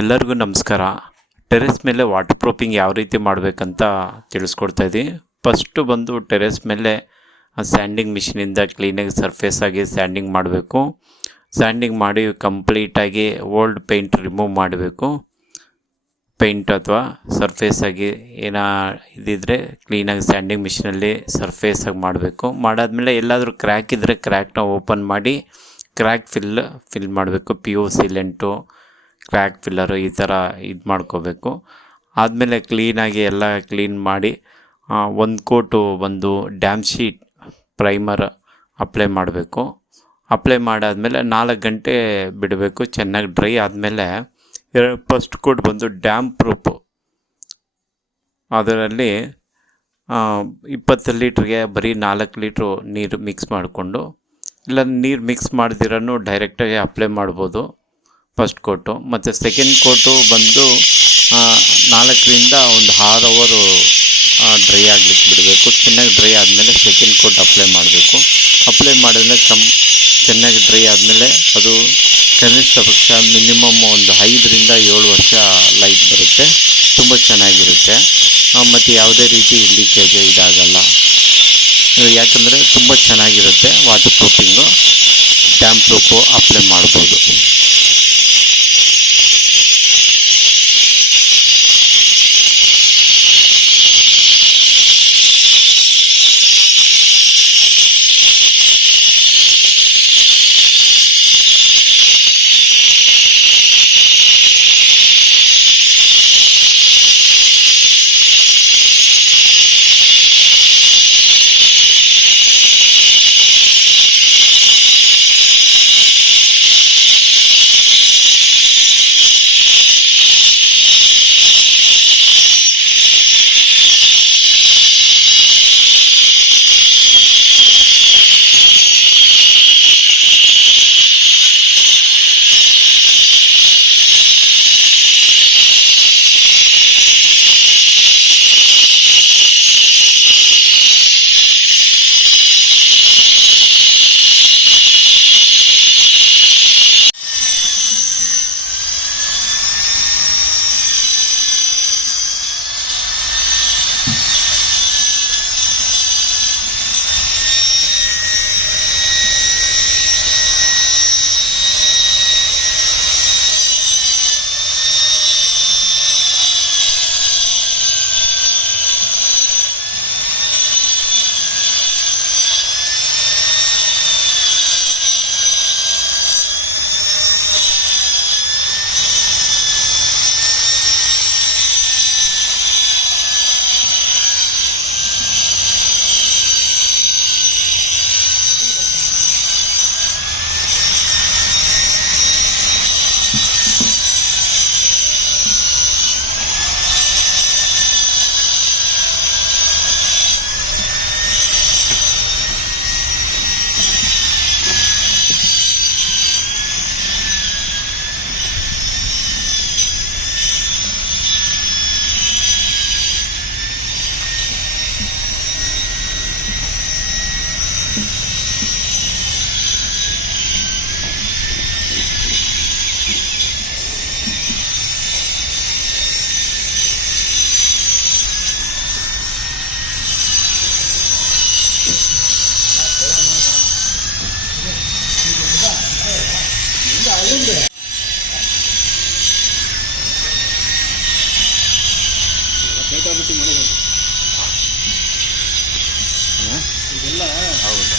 ಎಲ್ಲರಿಗೂ ನಮಸ್ಕಾರ. ಟೆರೆಸ್ ಮೇಲೆ ವಾಟರ್ ಪ್ರೂಫಿಂಗ್ ಯಾವ ರೀತಿ ಮಾಡಬೇಕಂತ ತಿಳಿಸ್ಕೊಡ್ತಾ ಇದ್ದೀನಿ. ಫಸ್ಟು ಬಂದು ಟೆರೆಸ್ ಮೇಲೆ ಸ್ಯಾಂಡಿಂಗ್ ಮಿಷಿನಿಂದ ಕ್ಲೀನಾಗಿ ಸರ್ಫೇಸ್ ಆಗಿ ಸ್ಯಾಂಡಿಂಗ್ ಮಾಡಬೇಕು. ಸ್ಯಾಂಡಿಂಗ್ ಮಾಡಿ ಕಂಪ್ಲೀಟಾಗಿ ಓಲ್ಡ್ ಪೇಂಟ್ ರಿಮೂವ್ ಮಾಡಬೇಕು. ಪೇಂಟ್ ಅಥವಾ ಸರ್ಫೇಸಾಗಿ ಇದಿದ್ರೆ ಕ್ಲೀನಾಗಿ ಸ್ಯಾಂಡಿಂಗ್ ಮಿಷಿನಲ್ಲಿ ಸರ್ಫೇಸಾಗಿ ಮಾಡಬೇಕು. ಮಾಡಾದ್ಮೇಲೆ ಎಲ್ಲಾದರೂ ಕ್ರ್ಯಾಕ್ ಇದ್ದರೆ ಕ್ರ್ಯಾಕ್ನ ಓಪನ್ ಮಾಡಿ ಕ್ರ್ಯಾಕ್ ಫಿಲ್ ಮಾಡಬೇಕು. PU ಸೀಲೆಂಟು, ಕ್ರ್ಯಾಕ್ ಫಿಲ್ಲರು ಈ ಥರ ಇದು ಮಾಡ್ಕೋಬೇಕು. ಆದಮೇಲೆ ಕ್ಲೀನಾಗಿ ಎಲ್ಲ ಕ್ಲೀನ್ ಮಾಡಿ ಒಂದು ಕೋಟು ಒಂದು ಡ್ಯಾಮ್ ಶೀಟ್ ಪ್ರೈಮರ್ ಅಪ್ಲೈ ಮಾಡಬೇಕು. ಅಪ್ಲೈ ಮಾಡಾದಮೇಲೆ 4 ಗಂಟೆ ಬಿಡಬೇಕು. ಚೆನ್ನಾಗಿ ಡ್ರೈ ಆದಮೇಲೆ ಫಸ್ಟ್ ಕೋಟ್ ಬಂದು ಡ್ಯಾಮ್ ಪ್ರೂಫು. ಅದರಲ್ಲಿ 20 ಲೀಟ್ರಿಗೆ ಬರೀ 4 ಲೀಟ್ರು ನೀರು ಮಿಕ್ಸ್ ಮಾಡಿಕೊಂಡು, ಇಲ್ಲ ನೀರು ಮಿಕ್ಸ್ ಮಾಡ್ದಿರೂ ಡೈರೆಕ್ಟಾಗಿ ಅಪ್ಲೈ ಮಾಡ್ಬೋದು ಫಸ್ಟ್ ಕೋಟು. ಮತ್ತು ಸೆಕೆಂಡ್ ಕೋಟು ಬಂದು 4ರಿಂದ ಒಂದು 6 ಅವರು ಡ್ರೈ ಆಗಲಿಕ್ಕೆ ಬಿಡಬೇಕು. ಚೆನ್ನಾಗಿ ಡ್ರೈ ಆದಮೇಲೆ ಸೆಕೆಂಡ್ ಕೋಟ್ ಅಪ್ಲೈ ಮಾಡಬೇಕು. ಅಪ್ಲೈ ಮಾಡಿದ್ಮೇಲೆ ಚೆನ್ನಾಗಿ ಡ್ರೈ ಆದಮೇಲೆ ಅದು ಕನಿಷ್ಠ ಪಕ್ಷ ಮಿನಿಮಮ್ ಒಂದು 5ರಿಂದ 7 ವರ್ಷ ಲೈಫ್ ಬರುತ್ತೆ. ತುಂಬ ಚೆನ್ನಾಗಿರುತ್ತೆ. ಮತ್ತು ಯಾವುದೇ ರೀತಿ ಲೀಕೇಜ್ ಇದಾಗಲ್ಲ. ಯಾಕಂದರೆ ತುಂಬ ಚೆನ್ನಾಗಿರುತ್ತೆ. ವಾಟರ್ ಪ್ರೂಫಿಂಗು ಡ್ಯಾಮ್ ಪ್ರೂಫು ಅಪ್ಲೈ ಮಾಡ್ಬೋದು. ಇದೆಲ್ಲ ಹೌದು.